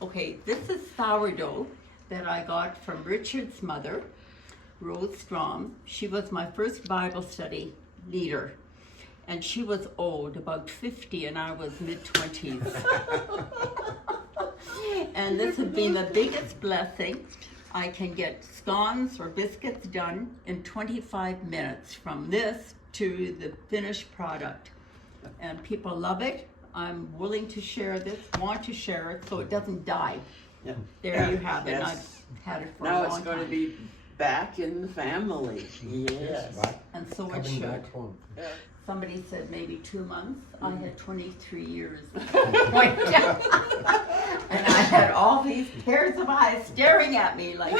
Okay, this is sourdough that I got from Richard's mother, Rose Strom. She was my first Bible study leader. And she was old, about 50, and I was mid-20s. And this has been the biggest blessing. I can get scones or biscuits done in 25 minutes from this to the finished product. And people love it. I'm willing to share this, want to share it so it doesn't die. Yeah. There you have it. Yes. I've had it for Now a it's long going time. to be back in the family. Yes. And so it Coming should. back home. Somebody said maybe 2 months. I had 23 years. And I had all these pairs of eyes staring at me like.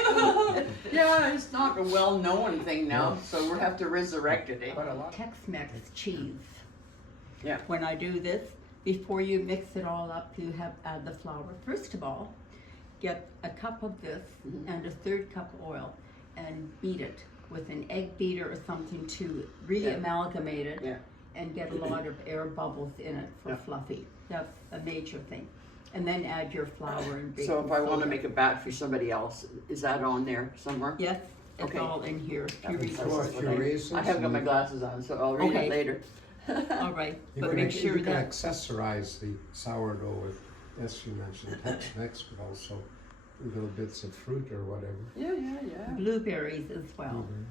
Yeah, it's not a well-known thing now, so we'll have to resurrect it. Eh? Quite a lot. Tex-Mex cheese. Yeah. When I do this, before you mix it all up, you have add the flour. First of all, get a cup of this and a third cup oil and beat it with an egg beater or something to re-amalgamate it and get a lot of air bubbles in it for fluffy. That's a major thing. And then add your flour and baking So if I want to soda. make a batch for somebody else, is that on there somewhere? Yes, it's Okay. all in here. If you That read makes the Throw sense. out your raisins. I haven't got my and glasses on, so I'll read Okay. it later. All right, You but can, make sure you can that accessorize the sourdough with, yes, you mentioned Tex-Mex, but also little bits of fruit or whatever. Yeah, yeah, yeah. blueberries as well. Mhm.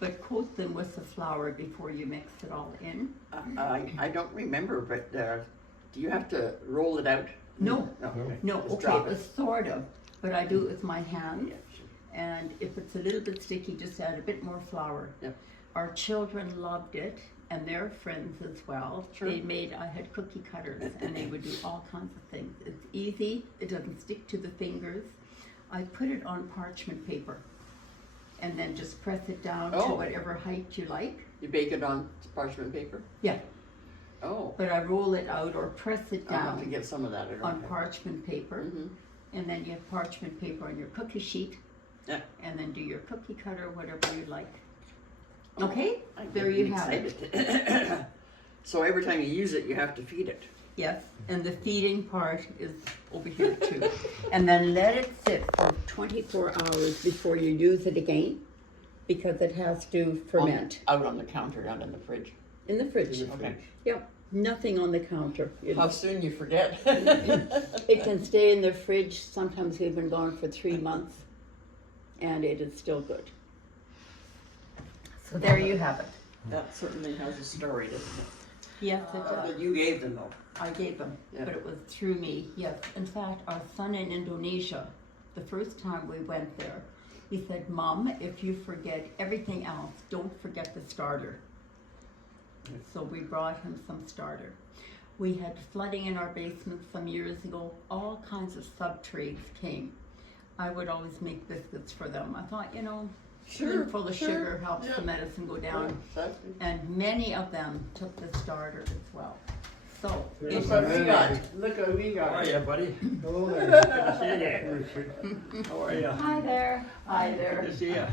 But coat them with the flour before you mix it all in. I don't remember, but do you have to roll it out? No. No. Okay. No, Just okay, drop it was sort of, but I do it with my hand. Yeah, sure. And if it's a little bit sticky, just add a bit more flour. Yep. Our children loved it, and their friends as well. Sure. I had cookie cutters, and they would do all kinds of things. It's easy, it doesn't stick to the fingers. I put it on parchment paper, and then just press it down to Oh. whatever height you like. You bake it on parchment paper? Yeah, Oh, but I roll it out or press it I'll have to down get some of that. I don't on have. parchment paper. Mhm. And then you have parchment paper on your cookie sheet. Yeah. And then do your cookie cutter, whatever you like. Okay, I'm there you have it. excited. So every time you use it, you have to feed it. Yes, and the feeding part is over here too. And then let it sit for 24 hours before you use it again, because it has to ferment. Out on the counter, not in the fridge. In the fridge. Okay. Yep, nothing on the counter. How soon you forget? It can stay in the fridge. Sometimes we've been gone for 3 months, and it is still good. So there you have it. That certainly has a story, doesn't it? Yes, it does. That you gave them though. I gave them, Yeah. but it was through me, yes. In fact, our son in Indonesia, the first time we went there, he said, "Mom, if you forget everything else, don't forget the starter." So we brought him some starter. We had flooding in our basement some years ago. All kinds of sub-trades came. I would always make biscuits for them. I thought, full of sugar helps the medicine go down. Exactly. And many of them took the starter as well. So, There's it's a man. Look what we got. How are you, buddy? Hello there. Good to see you. How are you? Hi there. Hi Good there. to see you.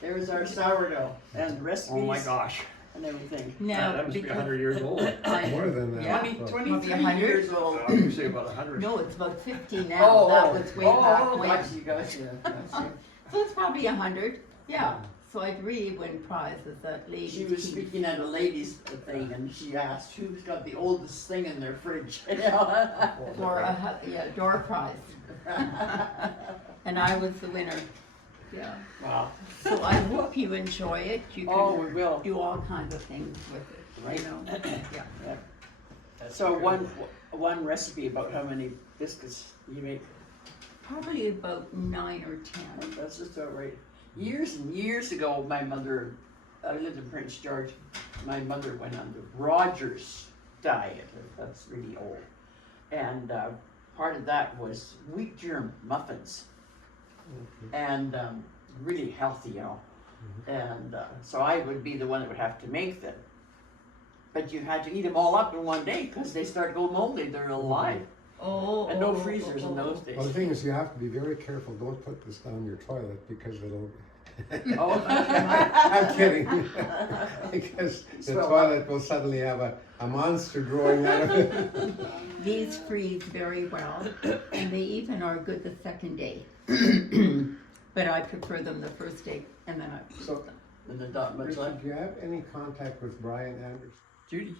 There's our sourdough and recipes Oh my gosh. and everything. Now, That must be because 100 years old. More than that. Yeah. but- 23 100? years old. I would say about 100. no, it's about 50 now. That was way back when. Gotcha, gotcha. So it's probably 100. Yeah. So I'd really win prizes at ladies' She was tea. speaking at a ladies' thing and she asked who's got the oldest thing in their fridge. for a door prize, and I was the winner. Yeah. Wow. So I hope you enjoy it. You can Oh, we will. do all kinds of things with it. Right. You know. Yeah. So one recipe about how many biscuits you make. Probably about 9 or 10. That's just about right. Years and years ago, my mother, I lived in Prince George, my mother went on the Rogers diet. That's really old. And part of that was wheat germ muffins. And really healthy, And so I would be the one that would have to make them. But you had to eat them all up in one day because they start going moldy. They're alive. Oh. And no freezers in those days. Well, the thing is, you have to be very careful. Don't put this down your toilet because it'll Oh. I'm kidding. Because the Swell toilet will suddenly have a monster growing out of it. These freeze very well, and they even are good the second day. But I prefer them the first day, and then I freeze So- them. And the dot much Richard, like do you have any contact with Brian Anderson? Judy.